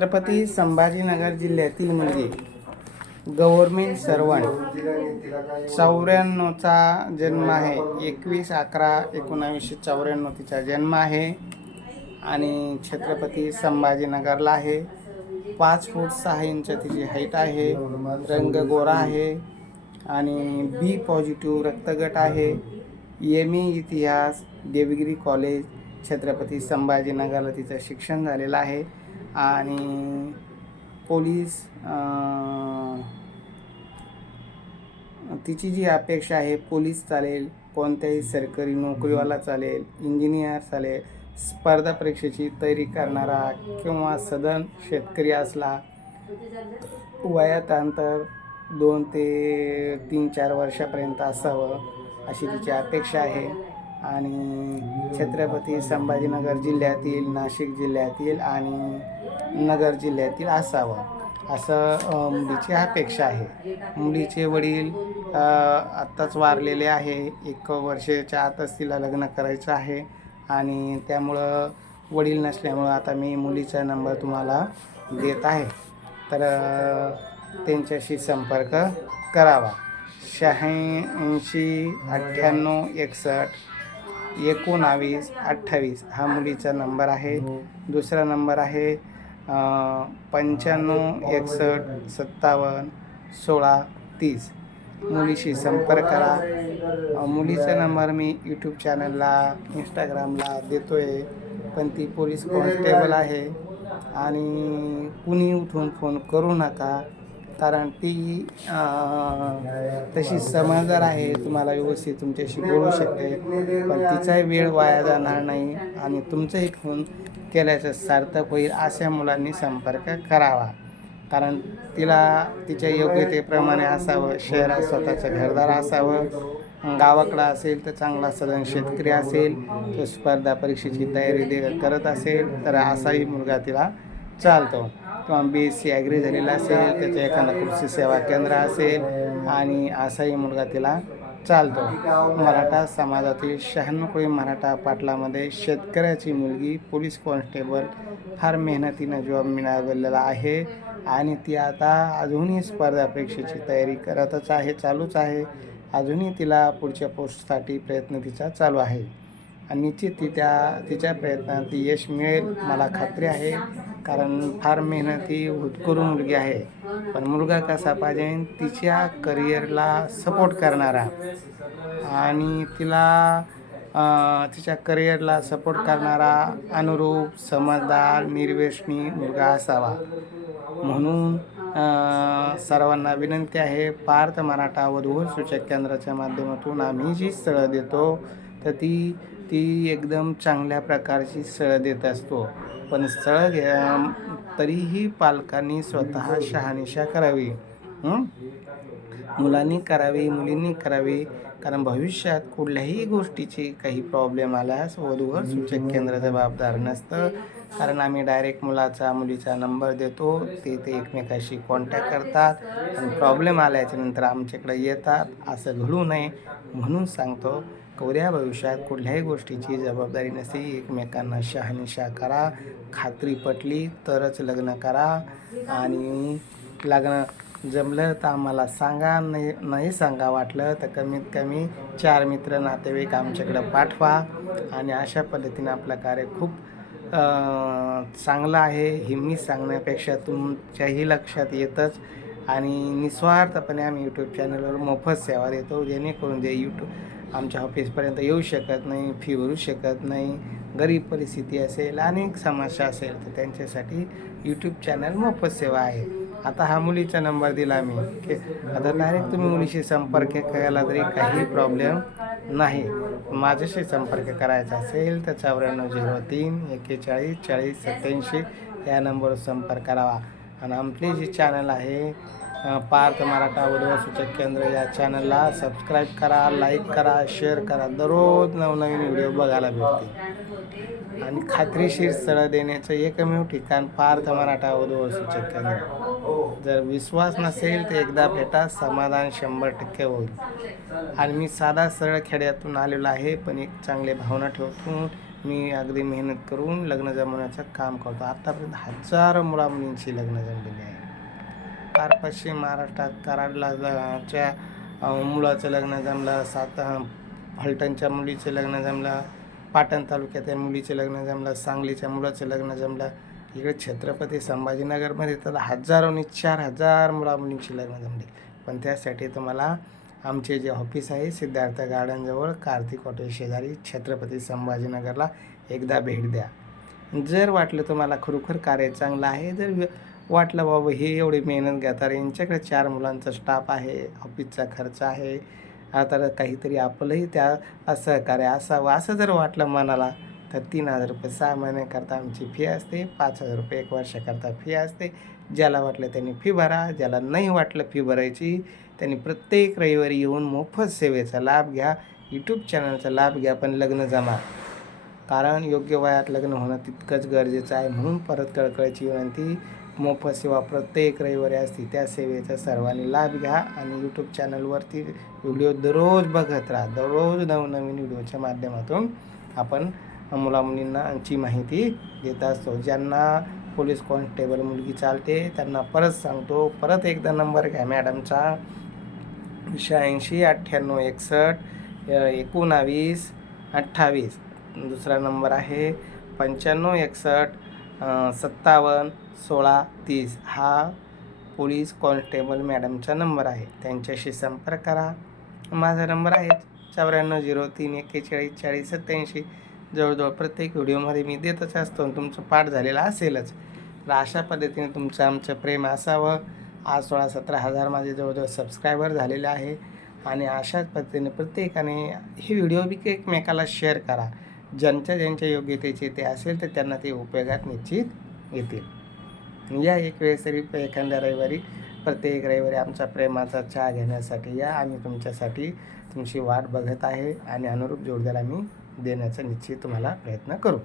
छत्रपती संभाजीनगर जिल्ह्यातील मुलगी government servant चौऱ्याण्णवचा जन्म आहे. एकवीस अकरा एकोणावीसशे चौऱ्याण्णव तिचा जन्म आहे आणि छत्रपती संभाजीनगरला आहे. पाच फूट सहा इंच तिची हाईट आहे. रंग गोरा आहे आणि बी पॉझिटिव्ह रक्तगट आहे. एम ए इतिहास देवगिरी कॉलेज छत्रपती संभाजीनगरला तिचं शिक्षण झालेलं आहे. आणि पोलीस तिची जी अपेक्षा आहे पोलीस चालेल कोणत्याही सरकारी नोकरीवाला चालेल इंजिनियर चालेल स्पर्धा परीक्षेची तयारी करणारा किंवा सदन शेतकरी असला वयात अंतर दोन ते तीन चार वर्षापर्यंत असावं अशी तिची अपेक्षा आहे. आणि छत्रपती संभाजीनगर जिल्ह्यातील नाशिक जिल्ह्यातील आणि नगर जिल्ह्यातील असावं. असं मुलीची अपेक्षा आहे. मुलीचे वडील आत्ताच वारलेले आहे. एक वर्षाच्या आतच तिला लग्न करायचं आहे. आणि त्यामुळं वडील नसल्यामुळं आता मी मुलीचा नंबर तुम्हाला देत आहे. तर त्यांच्याशी संपर्क करावा. शहाऐंशी अठ्ठ्याण्णव एकसष्ट एकोणावीस अठ्ठावीस. हा मुलीचा नंबर आहे. दुसरा नंबर आहे पंच्याण्णव एकसष्ट सत्तावन्न सोळा तीस. मुलीशी संपर्क करा. मुलीचा नंबर मी यूट्यूब चॅनलला इंस्टाग्रामला देतो आहे पण ती पोलीस कॉन्स्टेबल आहे. आणि कुणी उठून फोन करू नका. कारण ती तशी समजदार आहे तुम्हाला व्यवस्थित तुमच्याशी बोलू शकते पण तिचाही वेळ वाया जाणार नाही आणि तुमचंही फोन केल्याचं सार्थक होईल अशा मुलांनी संपर्क करावा. कारण तिला तिच्या योग्यतेप्रमाणे असावं शहरात स्वतःचं घरदार असावं गावाकडं असेल तर चांगला सदन शेतकरी असेल तो स्पर्धा परीक्षेची तयारी दे करत असेल तर असाही मुलगा तिला चालतो. किंवा बी एस सी ॲग्री झालेला असेल त्याच्या एखादा कृषी सेवा केंद्र असेल आणि असाही मुलगा तिला चालतो. मराठा समाजातील शहाण्णव कोळी मराठा पाटलामध्ये शेतकऱ्याची मुलगी पोलीस कॉन्स्टेबल फार मेहनतीनं जॉब मिळवलेला आहे आणि ती आता अजूनही स्पर्धा परीक्षेची तयारी करतच आहे चालूच आहे. अजूनही तिला पुढच्या पोस्टसाठी प्रयत्न तिचा चालू आहे. आणि निश्चित ती त्या तिच्या प्रयत्नात यश मिळेल मला खात्री आहे. कारण फार मेहनती हुतकरून मुलगी आहे. पण मुलगा कसा पाहिजे तिच्या करिअरला सपोर्ट करणारा. आणि तिला तिच्या करिअरला सपोर्ट करणारा अनुरूप समजदार निर्वेशनी मुलगा असावा. म्हणून सर्वांना विनंती आहे पार्थ मराठा वधू सूचक केंद्राच्या माध्यमातून आम्ही जी स्थळं देतो तर ती ती एकदम चांगल्या प्रकारची स्थळं देत असतो. पण स्थळं घ्या तरीही पालकांनी स्वतः शहानिशा करावी. मुलांनी करावी मुलींनी करावी. कारण भविष्यात कुठल्याही गोष्टीची काही प्रॉब्लेम आल्यास वधूवर सूचक केंद्र जबाबदार नसतं. कारण आम्ही डायरेक्ट मुलाचा मुलीचा नंबर देतो. ते ते एकमेकाशी कॉन्टॅक्ट करतात. आणि प्रॉब्लेम आल्याच्यानंतर आमच्याकडे येतात. असं घडू नये म्हणून सांगतो कवऱ्या भविष्यात कुठल्याही गोष्टीची जबाबदारी नसते. एकमेकांना शहानिशा करा. खात्री पटली तरच लग्न करा. आणि लग्न जमलं तर आम्हाला सांगा नाही नाही सांगा. वाटलं तर कमीत कमी चार मित्र नातेवाईक आमच्याकडं पाठवा. आणि अशा पद्धतीने आपलं कार्य खूप चांगलं आहे. हे मी सांगण्यापेक्षा तुमच्याही लक्षात येतच. आणि निस्वार्थपणे आम्ही यूट्यूब चॅनलवर मोफत सेवा देतो. जेणेकरून जे यूट्यूब आमच्या ऑफिसपर्यंत येऊ शकत नाही फी भरू शकत नाही गरीब परिस्थिती असेल अनेक समस्या असेल तर त्यांच्यासाठी यूट्यूब चॅनल मोफत सेवा आहे. आता हा मुलीचा नंबर दिला मी. की आता डायरेक्ट तुम्ही मुलीशी संपर्क केला तरी काही प्रॉब्लेम नाही. माझ्याशी संपर्क करायचा असेल तर चौऱ्याण्णव झिरो तीन एक्केचाळीस चाळीस सत्याऐंशी या नंबरवर संपर्क करावा. आणि आपली जी चॅनल आहे पार्थ मराठा उद्योग सूचक केंद्र या चॅनलला सबस्क्राईब करा लाईक करा शेअर करा. दररोज नवनवीन व्हिडिओ बघायला भेटतील. आणि खात्रीशीर स्थळं देण्याचं एकमेव ठिकाण पार्थ मराठा उद्योग सूचक केंद्र. जर विश्वास नसेल तर एकदा भेटा समाधान शंभर टक्के होईल. आणि मी साधा सरळ खेड्यातून आलेलो आहे पण एक चांगले भावना ठेवतो मी अगदी मेहनत करून लग्न जमवण्याचं काम करतो. आत्तापर्यंत हजारो मुला मुलींची लग्न जमलेली आहे. फार पश्चिम महाराष्ट्रात कराडला च्या मुलाचं लग्न जमलं. सात फलटणच्या मुलीचं लग्न जमलं. पाटण तालुक्यातल्या मुलीचं लग्न जमलं. सांगलीच्या मुलाचं लग्न जमलं. इकडे छत्रपती संभाजीनगरमध्ये तर हजारोनी चार हजार मुला मुलींची लग्न जमली. पण त्यासाठी तुम्हाला आमचे जे ऑफिस आहे सिद्धार्थ गार्डनजवळ कार्तिक हॉटेल शेजारी छत्रपती संभाजीनगरला एकदा भेट द्या. जर वाटलं तुम्हाला खरोखर कार्य चांगलं आहे जर वाटलं बाबा हे एवढी मेहनत घेतात. यांच्याकडे चार मुलांचा स्टाफ आहे ऑफिसचा खर्च आहे. आता काहीतरी आपलंही त्या सहकार्य असावं. असं जर वाटलं मनाला तर तीन हजार रुपये सहा महिन्याकरता आमची फी असते. पाच हजार रुपये एक वर्षाकरता फी असते. ज्याला वाटलं त्यांनी फी भरा. ज्याला नाही वाटलं फी भरायची त्यांनी प्रत्येक रविवारी येऊन मोफत सेवेचा लाभ घ्या. यूट्यूब चॅनलचा लाभ घ्या पण लग्न जमा. कारण योग्य वयात लग्न होणं तितकंच गरजेचं आहे. म्हणून परत कळकळीची विनंती. मोफत सेवा प्रत्येक रविवारी असते. त्या सेवेचा सर्वांनी लाभ घ्या आणि यूट्यूब चॅनलवरती व्हिडिओ दररोज बघत राहा. दररोज नवनवीन व्हिडिओच्या माध्यमातून आपण मुलामुलींनाची माहिती देत असतो. ज्यांना पोलीस कॉन्स्टेबल मुलगी चालते त्यांना परत सांगतो. परत एकदा नंबर घ्या. मॅडमचा शहाऐंशी अठ्ठ्याण्णव एकसष्ट एकोणावीस अठ्ठावीस. दुसरा नंबर आहे पंच्याण्णव एकसष्ट सत्तावन्न सोळा तीस हा पोलीस कॉन्स्टेबल मॅडमचा नंबर आहे. त्यांच्याशी संपर्क करा. माझा नंबर आहे चौऱ्याण्णव झिरो तीन एक्केचाळीस चाळीस सत्याऐंशी जवळजवळ प्रत्येक व्हिडिओमध्ये मी देतच असतो आणि तुमचं पाठ झालेला असेलच. तर अशा पद्धतीने तुमचं आमचं प्रेम असावं. आज सोळा सतरा हजार माझे जवळजवळ सबस्क्रायबर झालेले आहे. आणि अशाच पद्धतीने प्रत्येकाने हे व्हिडिओ बी एकमेकाला शेअर करा. ज्यांच्या ज्यांच्या योग्यतेचे ते असेल तर त्यांना ते उपयोगात निश्चित येतील. या एक वेळेस तरी एखाद्या रविवारी प्रत्येक रविवारी आमचा प्रेमाचा चहा घेण्यासाठी या. आम्ही तुमच्यासाठी तुमची वाट बघत आहे आणि अनुरूप जोडदार आम्ही देण्याचा निश्चित तुम्हाला प्रयत्न करू.